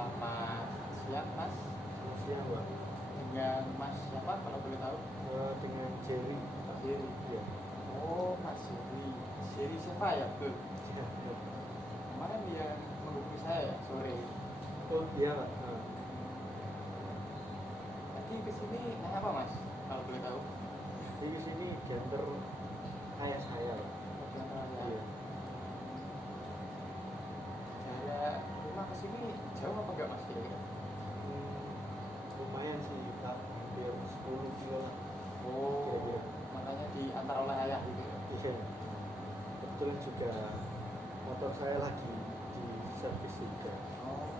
Selamat siang Mas. Selamat siang, Pak. Dengan Mas siapa kalau boleh tahu? Dengan Jerry. Jerry. Iya. Oh Mas Jerry. Jerry siapa ya Bro? Iya. Kemarin dia menghubungi saya ya sore. Oh iya, Pak. Tadi kesini nanya apa Mas? Kalau boleh tahu? Jadi di sini diantar ayah saya, Pak. Iya. Saya rumah kesini jauh apa enggak Mas kira-kira? Lumayan sih, Pak. Hampir 10 kilo lah. Oh, Iya. makanya diantar oleh ayah gitu ya? Iya. Kebetulan juga motor saya lagi di servis juga. Oh.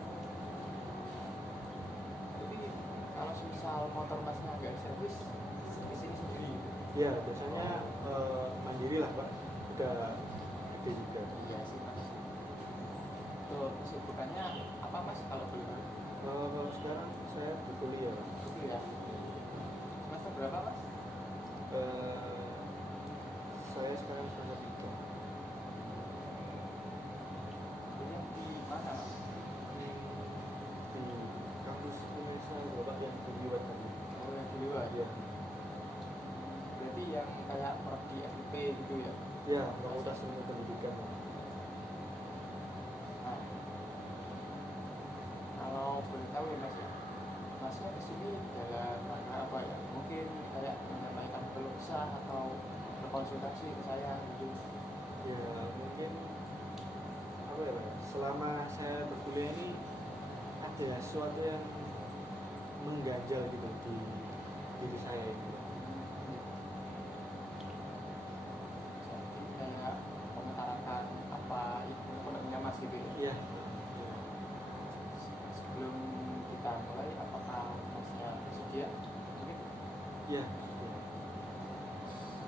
Jadi kalau misal motor Masnya nggak servis, di sini sendiri. Iya, biasanya mandiri lah, Pak. Udah gede juga. Iya sih Mas. Kesibukannya apa Mas kalau boleh tahu? Kalau sekarang saya berkuliah, Pak. Itu ya. Semester berapa Mas? Saya sekarang semester 3. Kuliah di mana Mas? Di kampus Indonesia Bapak yang Budiwat tadi. Oh yang di luar. Ya, Berarti yang kayak prodi FIP gitu ya? ya Fakultas Ilmu Pendidikan. Nah, kalau boleh tahu ya Mas ya, Masnya kesini dalam rangka apa ya? Mungkin kayak menyampaikan keluh kesah atau berkonsultasi ke saya gitu. Ya mungkin apa ya Pak? Selama saya berkuliah ini ada sesuatu yang mengganjal gitu di diri saya ini. Jadi kayak mengutarakan apa itu unek-uneknya Mas gitu ya? Iya. Sebelum kita mulai, apakah Masnya bersedia? Mungkin Iya.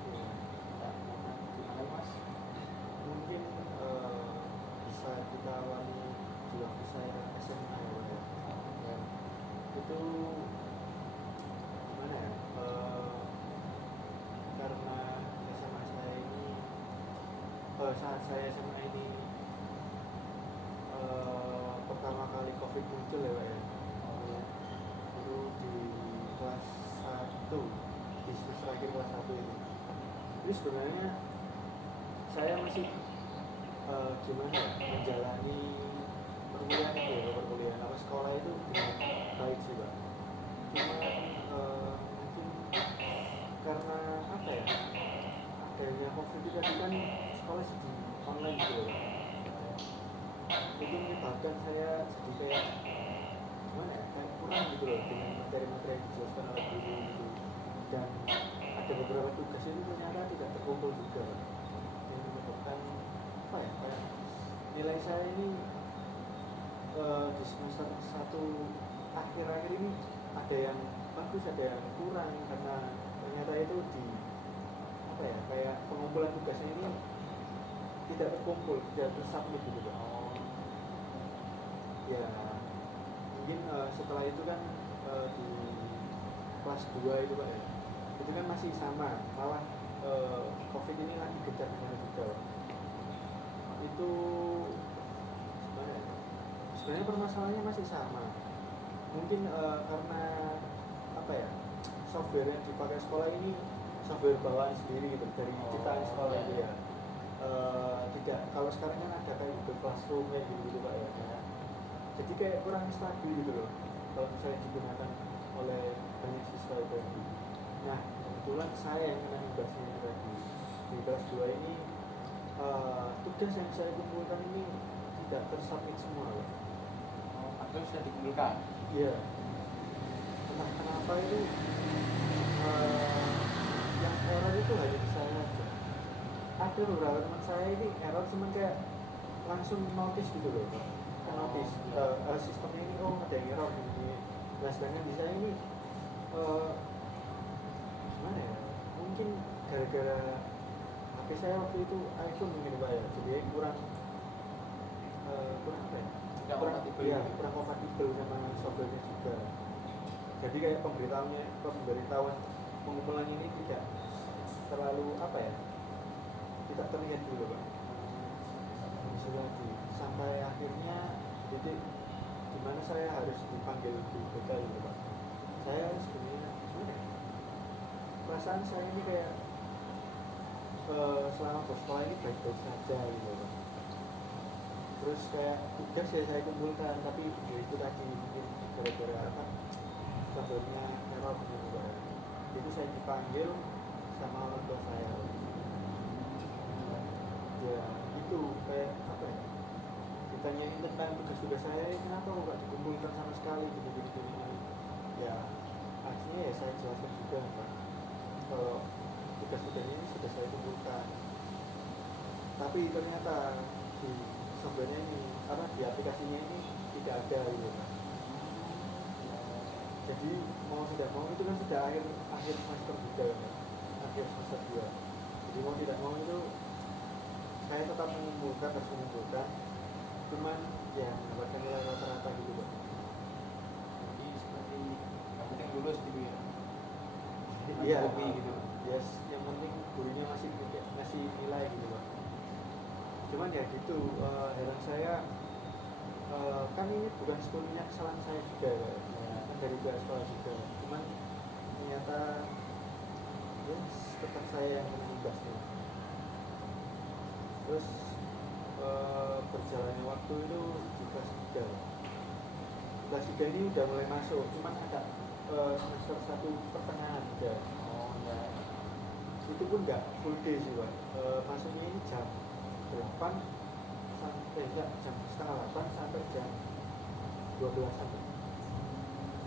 kita akan dimulai Mas. Mungkin bisa kita awali di waktu saya SMA ya Pak ya. Ya. Itu gimana ya? Karena SMA saya ini saat saya SMA ini pertama kali COVID muncul ya Pak ya. Oh ya. Itu di kelas 1, di semester akhir kelas 1 ini. Jadi sebenarnya saya masih gimana ya, menjalani perkuliahan itu ya, perkuliahan apa sekolah itu dengan baik sih Pak. Cuma mungkin karena apa ya, adanya COVID itu tadi kan sekolah jadi online gitu ya Pak. Itu menyebabkan saya jadi kayak gimana ya, kayak kurang gitu loh dengan materi-materi yang dijelaskan oleh guru gitu. Dan ada beberapa tugas itu ternyata tidak terkumpul juga Pak. Yang menyebabkan apa ya, kayak nilai saya ini di semester 1 akhir-akhir ini ada yang bagus, ada yang kurang karena ternyata itu di apa ya, kayak pengumpulan tugasnya ini tidak terkumpul, tidak tersubmit gitu Pak. Ya mungkin setelah itu kan di kelas 2 itu Pak ya, itu kan masih sama, malah COVID ini lagi gencar-gencar juga Pak. Itu gimana ya, sebenarnya permasalahannya masih sama. Mungkin karena apa ya, software yang dipakai sekolah ini software bawaan sendiri gitu dari ciptaan sekolah itu ya. Tidak, kalau sekarang kan ada kayak Google Classroom kayak gitu Pak ya. Jadi kayak kurang stabil gitu loh kalau misalnya digunakan oleh banyak siswa itu. Nah kebetulan saya yang kena imbasnya tadi di kelas 2 ini, tugas yang saya kumpulkan ini tidak tersubmit semua loh. Oh, atau sudah dikumpulkan? Iya. Entah kenapa itu yang error itu hanya di saya aja. Ada beberapa teman saya ini error cuman kayak langsung notice gitu loh Pak. Notice sistemnya ini ada yang error ini. Nah sedangkan di saya ini gimana ya? Mungkin gara-gara HP saya waktu itu iPhone mungkin Pak ya. Jadi kurang apa ya? Kurang kompatibel sama softwarenya juga. Jadi kayak pemberitahuan pengumpulan ini tidak terlalu apa ya, tidak terlihat dulu Pak. Lagi sampai akhirnya titik dimana saya harus dipanggil di BK gitu Pak. Saya sebenarnya gimana ya? Perasaan saya ini kayak selama bersekolah ini baik-baik saja gitu Pak. Terus kayak tugas ya saya kumpulkan, tapi ya itu tadi mungkin gara-gara apa sebelumnya teror gitu Pak. Jadi saya dipanggil sama orang tua saya. Ya itu kayak apa ya, ditanyain tentang tugas-tugas saya, kenapa kok gak dikumpulkan sama sekali gitu. Ya akhirnya ya saya jelaskan juga Pak, kalau tugas-tugasnya ini sudah saya kumpulkan, tapi ternyata di softwarenya ini apa di aplikasinya ini tidak ada gitu Pak. Jadi mau tidak mau itu kan sudah akhir semester juga Pak. Akhir semester 2, jadi mau tidak mau itu saya tetap harus mengumpulkan, cuman ya mendapatkan nilai rata-rata gitu Pak. Jadi seperti yang penting lulus gitu ya. Iya, Hobi gitu. yes, yang penting gurunya masih nilai gitu Pak. Cuman ya gitu, heran saya kan ini bukan sepenuhnya kesalahan saya juga Pak. Ya, kan dari pihak sekolah juga, cuman ternyata ya tetap saya yang menembasnya. Terus berjalannya waktu itu di kelas 3 kelas 3 ini udah mulai masuk, cuman agak semester 1 pertengahan aja. Oh ya. Itu pun nggak full day sih Pak. Masuknya ini jam 8 sampai enggak, jam setengah 8 sampai jam 12-an.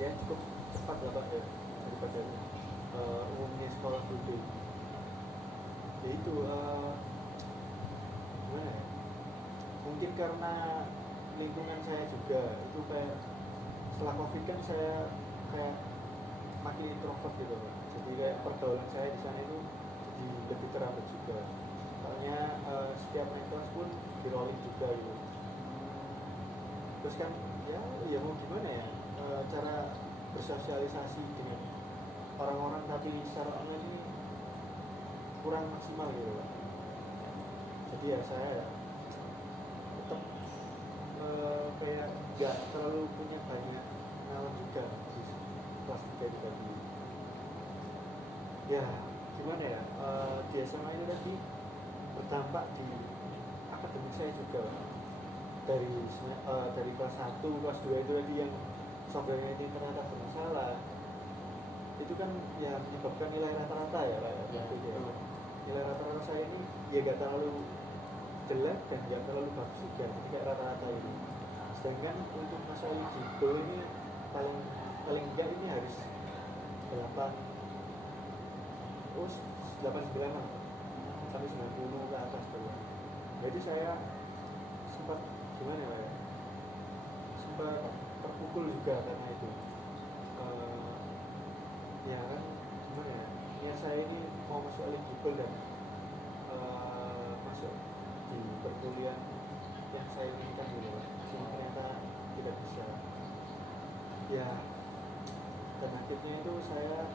Ya cukup cepat lah Pak ya, daripada umumnya sekolah full day. Ya itu gimana ya, mungkin karena lingkungan saya juga itu kayak setelah covid kan saya kayak makin introvert gitu Pak. Jadi kayak pergaulan saya di sana itu jadi lebih terhambat juga, soalnya setiap naik kelas pun di rolling juga gitu. Terus kan ya mau gimana ya, cara bersosialisasi dengan orang-orang tapi secara online ini kurang maksimal gitu Pak. Jadi ya saya tetap kayak nggak terlalu punya banyak pengalaman juga di kelas 3 itu tadi. Ya gimana ya, di SMA itu tadi berdampak di akademik saya juga. Dari kelas 1, kelas 2 itu tadi yang softwarenya ini ternyata bermasalah, itu kan ya menyebabkan nilai rata-rata ya Pak ya. Nilai rata-rata saya ini ya nggak terlalu jelek dan nggak terlalu bagus juga, jadi kayak rata-rata ini. Sedangkan untuk masalah ujian ini paling enggak ini harus 8 9 sampai 90 ke atas tuh. Jadi saya sempat gimana ya, sempat terpukul juga karena itu. Ya kan gimana ya, niat saya ini mau masuk eligible dan masuk di perkuliahan yang saya inginkan gitu Pak. Cuma ternyata tidak bisa. Ya dan akhirnya itu saya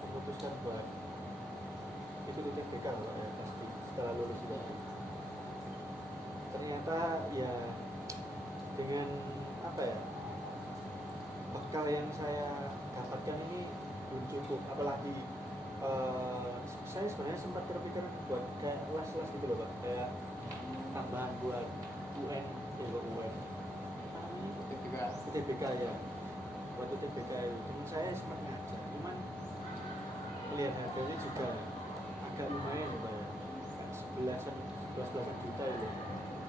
memutuskan buat itu UTBK Pak ya, pasti setelah lulus itu. Ternyata ya dengan apa ya, bekal yang saya dapatkan ini belum cukup, apalagi saya sebenarnya sempat terpikir buat kayak les-les gitu loh Pak, kayak tambahan buat UN, UTBK ya, buat UTBK itu saya sempat ngajak, cuman melihat harganya juga agak lumayan ya Pak, 11-an juta gitu.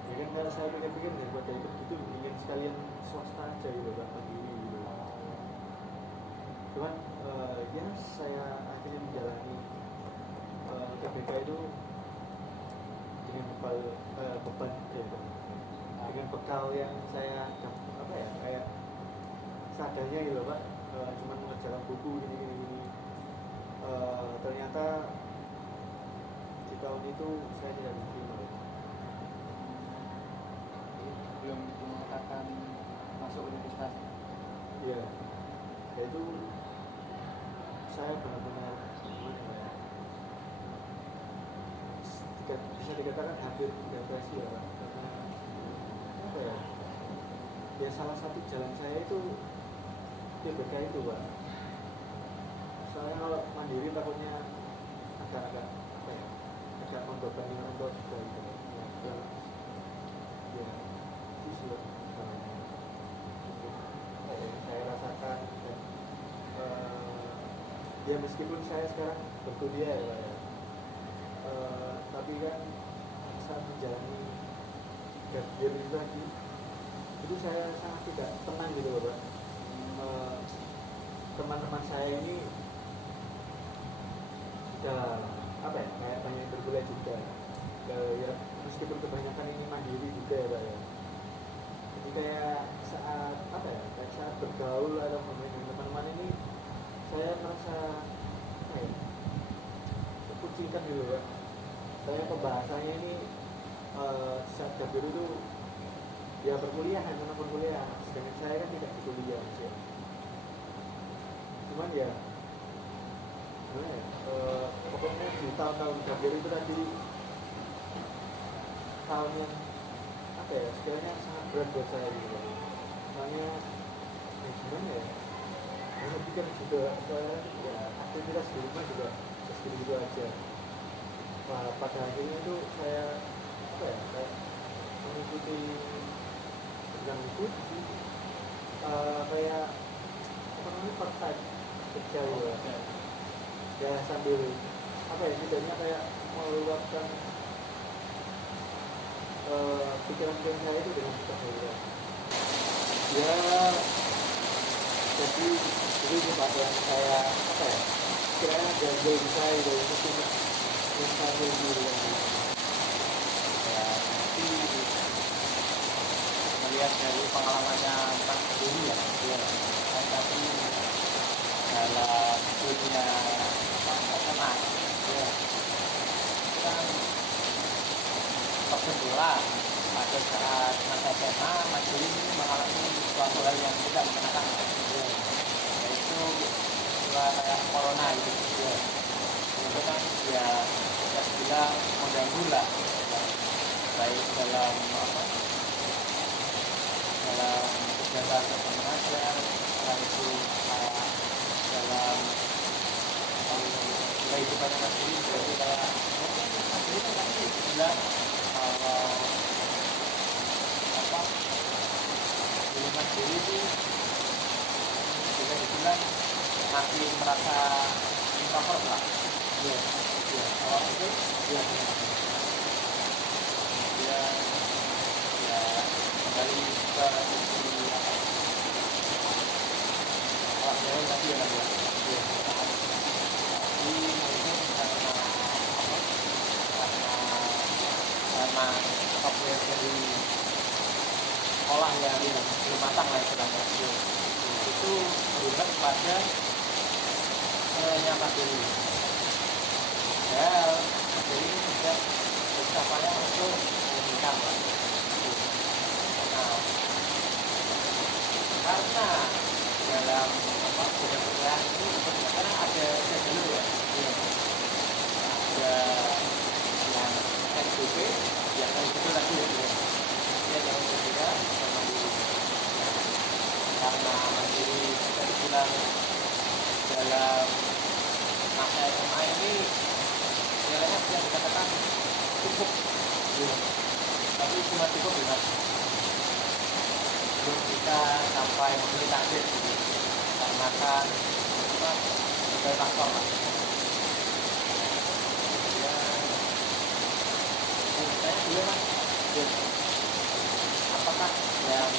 Ya kan kalau saya pikir-pikir daripada itu ingin sekalian swasta aja gitu Pak, mandiri gitu. Cuman ya saya akhirnya menjalani UTBK itu dengan beban dengan bekal yang saya apa ya, kayak seadanya gitu Pak, cuman mengerjakan buku gini. Ternyata di tahun itu saya tidak diterima. Belum mengatakan masuk universitas. Iya, itu saya benar-benar gimana ya, bisa dikatakan hampir depresi ya Pak, karena apa ya, ya salah satu jalan saya itu TBK itu Pak. Soalnya kalau mandiri takutnya agak apa ya, agak membebani orang tua juga gitu ya, ya itu sih Pak. Yang saya rasakan dan ya meskipun saya sekarang berkuliah ya Pak ya, tapi kan saat menjalani gap year itu tadi itu saya sangat tidak tenang gitu loh Pak. Teman-teman saya ini sudah apa ya, kayak banyak berkuliah juga ya, meskipun kebanyakan ini mandiri juga ya Pak ya. Jadi kayak saat apa ya, kayak saat bergaul atau bermain dengan teman-teman ini saya merasa apa ya, terkucilkan gitu Pak. Saya pembahasannya ini saat gabir itu ya perkuliahan, karena perkuliahan, sedangkan saya kan tidak berkuliah ya. Cuman ya gimana ya, pokoknya di tahun-tahun gabir itu tadi tahun yang apa ya, sekiranya sangat berat buat saya gitu Pak. Soalnya ya gimana ya, saya pikir juga soalnya ya aktivitas di rumah juga segitu aja. Nah, pada akhirnya itu saya apa ya, kayak mengikuti yang itu kayak apa namanya, part-time kerja gitu ya, sambil apa ya, setidaknya kayak meluapkan pikiran-pikiran saya itu dengan bekerja ya. Jadi ini Pak yang saya apa ya, kiranya gangguan saya dari itu yang saya dulu ya nanti melihat dari pengalamannya Mas dulu ya, kan tadi dalam dunia SMA ya, kan kebetulan pada saat masa SMA Mas Duli mengalami suatu hal yang tidak menyenangkan ya, yaitu kayak corona gitu ya. Itu kan ya kita bilang mengganggu lah ya, baik dalam apa, dalam kegiatan ketenagaan, entah itu dalam kehidupan Mas Duli. Jadi kayak mungkin Mas Duli kan tadi bilang kalau apa, diri Mas Duli itu bisa dibilang masih merasa introvert lah ya, ya awal itu ya, dia ya kembali ke sisi apa, awal jauh tadi ya Mas ya, tapi mungkin karena apa, karena software dari sekolah yang belum matang lah istilahnya itu berubah pada nyapa dulu ya. Jadi tidak bercapaya untuk meningkat lah. Nah, karena dalam apa, kuliah itu sebenarnya ada jalur ya, ada yang SPP yang itu lagi ya, dia yang berbeda sama dulu. Karena masih dari bilang dalam masa SMA ini nilainya bisa dikatakan cukup ya, tapi cuma cukup ya, belum bisa sampai membeli takdir gitu, karena kan apa, berbagai faktor lah ya. Saya dulu Mas ya, apakah yang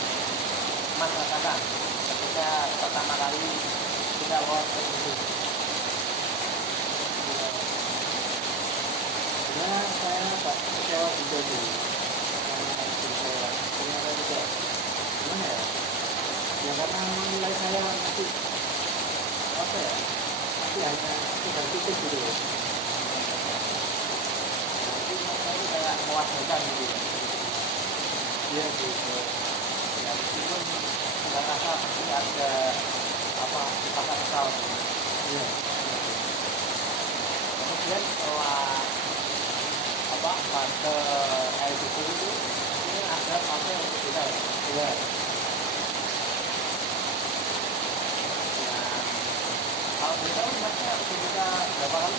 Mas rasakan ketika pertama kali kita lolos ke itu? ya saya agak kecewa juga sih, karena kecewa ternyata juga gimana ya, ya karena memang nilai saya masih apa ya, masih hanya tinggal titik gitu loh. Jadi Mas ini kayak mewaspadai gitu ya. Iya sih Ya meskipun sudah rasa pasti ada apa, rasa kesal gitu. iya. Kemudian setelah apa, fase LDP itu ini ada fase yang berbeda ya. Iya. masnya kita berapa kali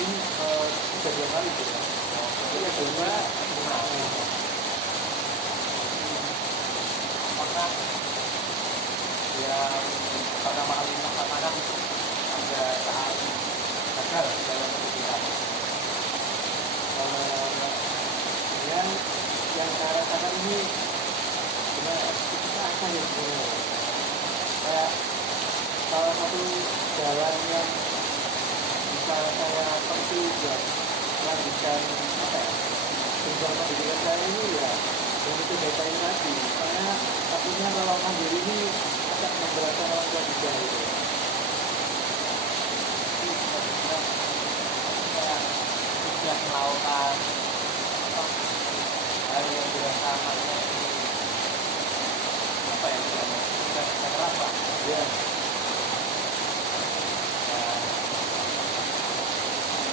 ini tiga dua kali gitu ya. iya kedua nah apakah yang pertama kali melaksanakan ada saat gagal dalam pendidikan yang saya rasakan ini gimana kita akan ya sebenarnya kayak salah satu jalan yang bisa saya tempuh buat melanjutkan apa ya jenjang pendidikan saya ini ya yang itu data ini tadi karena takutnya kalau mandiri ini agak memberatkan orang tua juga gitu. kayak sudah melakukan apa hal yang dirasa maknya ini apa ya bilangnya sudah keras lah Ya,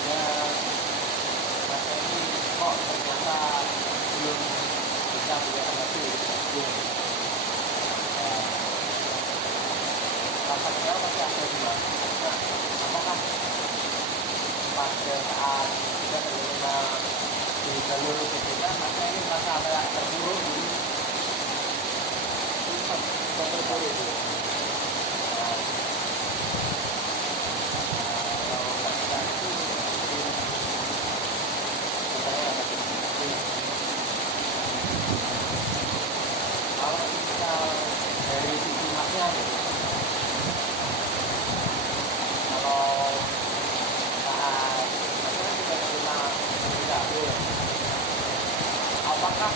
ya masa ini kok ternyata belum bisa melihat hasil gitu ya. rasanya masih ada di mana nah apakah pada saat kita menerima di jalur PPK masa ini merasa kayak terpuruk gitu Sempat terpuruk gitu. nah, kalau nggak bisa itu mungkin katanya ada kalau kita dari sisi maknya gitu kalau saat maksudnya kita menerima berita apakah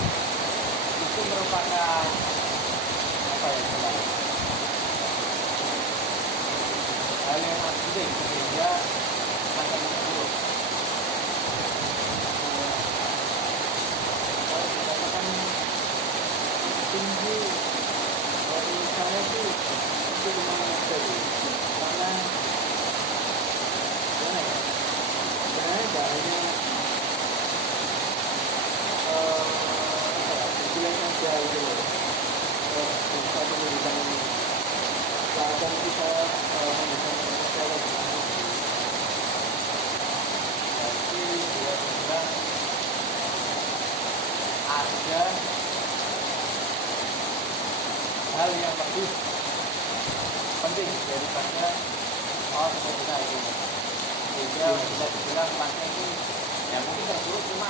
itu merupakan apa ya istilahnya hal yang penting sehingga akan terpuruk Kalau dikatakan tinggi dari saya tuh itu lumayan ada sih karena gimana ya sebenarnya nggak hanya apa ya tujuan saja gitu loh bisa pendidikan ini bahkan kita memberikan masalah gimana berarti dia bilang ada hal yang lebih penting daripada kita itu sehingga bisa dibilang pasnya ini ya mungkin terburuk cuma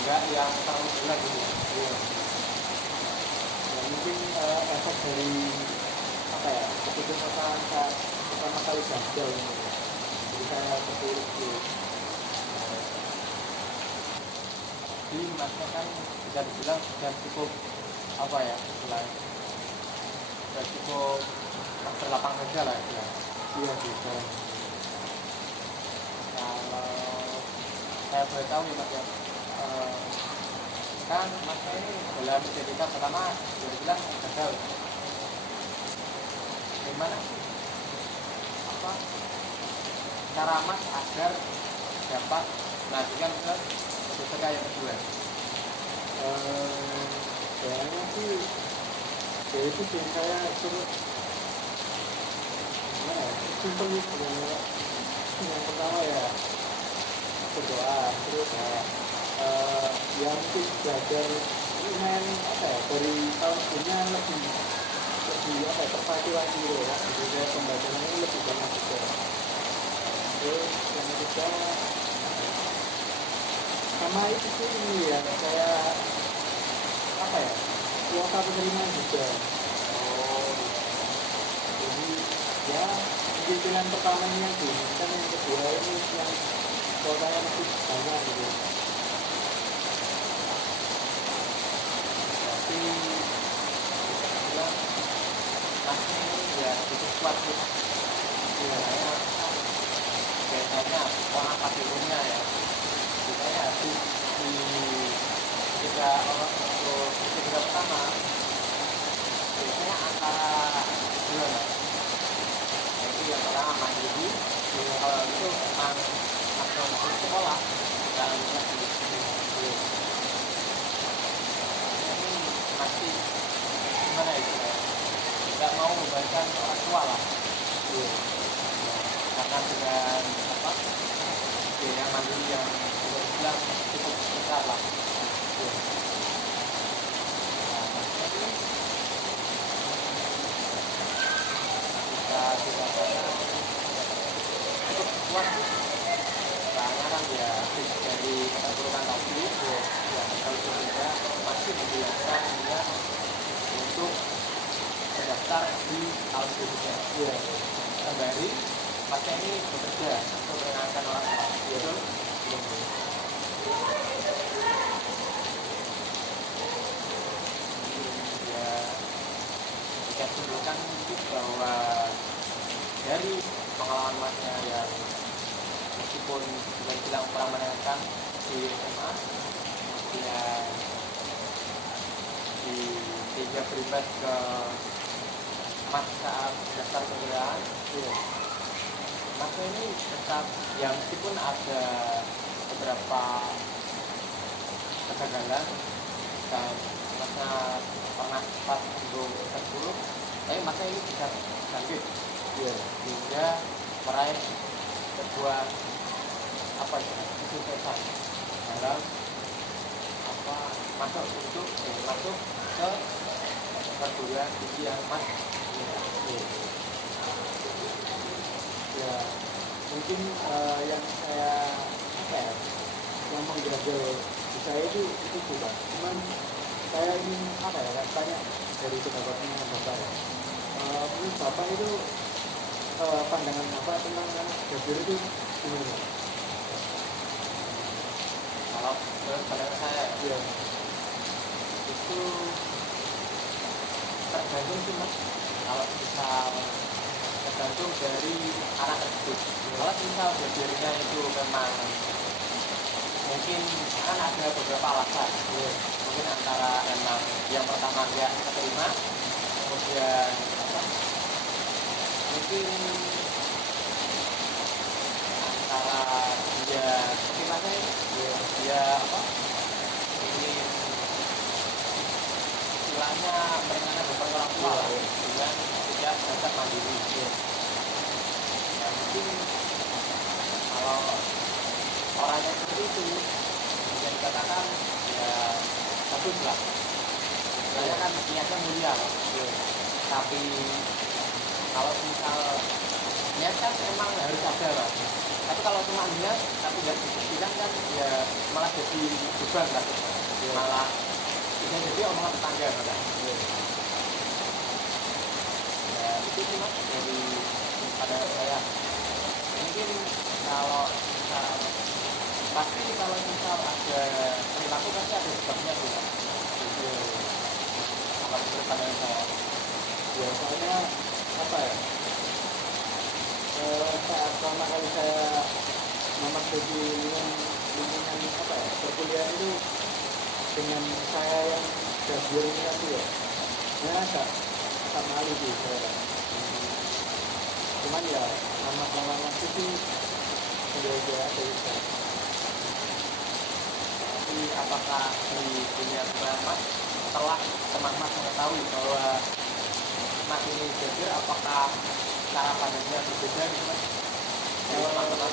enggak yang terlalu berat gitu ya, ya mungkin efek dari apa ya keputusasaan saat pertama kali gagal gitu. Jadi saya terpuruk gitu. jadi masnya kan bisa dibilang sudah cukup apa ya istilahnya sudah cukup berlapang kerja lah ya. Iya bisa. Kalau saya boleh tahu ya mas ya kan masnya ini dalam pendidikan pertama bisa dibilang gagal gimana sih apa cara mas agar dapat melanjutkan ke PPK yang kedua Kayaknya sih ya itu sih saya terus gimana ya simpel sih sebenarnya yang pertama ya berdoa terus ya mungkin belajar lumayan apa ya dari tahun sebelumnya lebih apa ya terpacu lagi gitu ya jadi saya pembacanya ini lebih banyak juga terus yang ketiga sama itu sih ini ya saya apa ya kuota penerimaan juga jadi ya mungkin pilihan pertama ini yang diinginkan yang kedua ini yang kuotanya masih banyak gitu berarti bisa dibilang masnya ini ya cukup kuat sih biasanya biasanya orang pakai umumnya ya biasanya habis di ketika orang untuk ketika pertama biasanya antara bulan jadi yang pertama mandiri kalau itu memang langsung masuk sekolah nggak lanjut lagi ini masih gimana ya nggak mau membebankan orang tua lah iya karena dengan apa biaya mandiri yang boleh bilang cukup besar lah. Nah, maksudnya ini bisa dikatakan cukup kuat. Soalnya kan ya dari keterpurukan tadi ya kalau juga masih membiayai dia untuk mendaftar di tahun berikutnya. Iya. Sembari pasca ini bekerja untuk meringankan orang tua. Betul? Ya, kita simpulkan mungkin bahwa dari pengalaman masnya yang meskipun sudah bilang kurang menyenangkan di SMA, kemudian di tiga berimbas ke mas saat daftar kuliah, mas ini tetap ya meskipun ada beberapa kegagalan dan masnya pernah sempat untuk terpuruk, tapi masnya ini bisa bangkit hingga meraih sebuah apa kesuksesan dalam apa masuk ke perguruan tinggi yang mas Ya mungkin yang saya apa ya, yang menggagal di saya itu juga cuman saya ingin apa ya tanya dari pendapatnya bapak ya. Menurut bapak itu pandangan bapak tentang anak gagal itu gimana? kalau menurut pandangan saya Iya. itu tergantung sih mas, kalau misal tergantung dari anak tersebut. Kalau misal gagalnya itu memang mungkin kan ada beberapa alasan. Mungkin antara emang yang pertama dia keterima, kemudian apa, mungkin antara dia sekitarnya dia apa ingin istilahnya meringankan beban orang tua lah dengan tidak belajar mandiri. Nah, mungkin kalau orangnya seperti itu bisa dikatakan ya bagus lah. Sebenarnya kan niatnya mulia loh. Tapi kalau misal niat kan emang harus ada lah. Tapi kalau cuma niat tapi nggak dibuktikan kan ya malah jadi beban lah. Malah bisa jadi omongan tetangga kan. Ya itu sih mas dari pada saya. Mungkin kalau misal pasti kalau misal ada perilaku pasti ada sebabnya tuh mas. Itu kalau menurut pandangan saya. Ya soalnya apa ya, saat pertama kali saya memasuki lingkungan apa ya perkuliahan itu dengan saya yang gagal itu ya agak malu sih saya. Cuman ya lama waktu sih udah ada bisa. Tapi apakah di dunia sekolah mas setelah teman mas mengetahui bahwa mas ini gagal, apakah cara pandangnya berbeda gitu mas? Teman-teman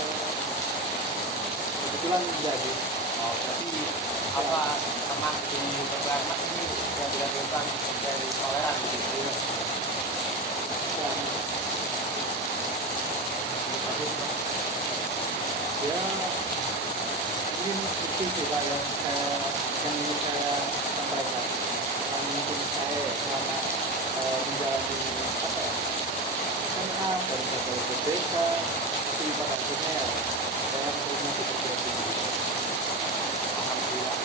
Kebetulan enggak sih. oh berarti apa teman di perkuliahan mas ini sudah dilakukan dari toleran gitu ya? Dan Bagus mas. ya ini mungkin juga yang ingin saya sampaikan karena mungkin saya ya, selama menjalani apa ya SMA dan berbagai berbeda tapi pada akhirnya ya saya menerima di perguruan tinggi. Alhamdulillah.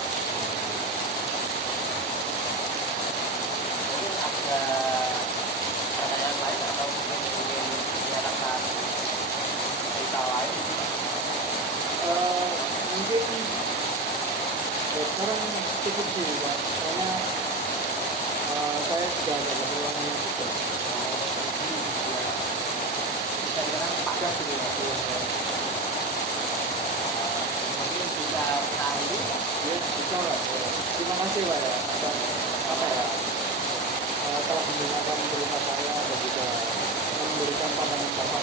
Mungkin ada pertanyaan lain atau mungkin ingin menyatakan cerita lain gitu mas? Mungkin ya sekarang cukup sih Pak, karena saya sudah ada keperluannya juga. Bisa dikatakan padat gitu ya. Mungkin bisa akhiri Ya bisa lah. Terima kasih Pak ya atas apa ya telah mendengarkan cerita saya dan juga memberikan pandangan Bapak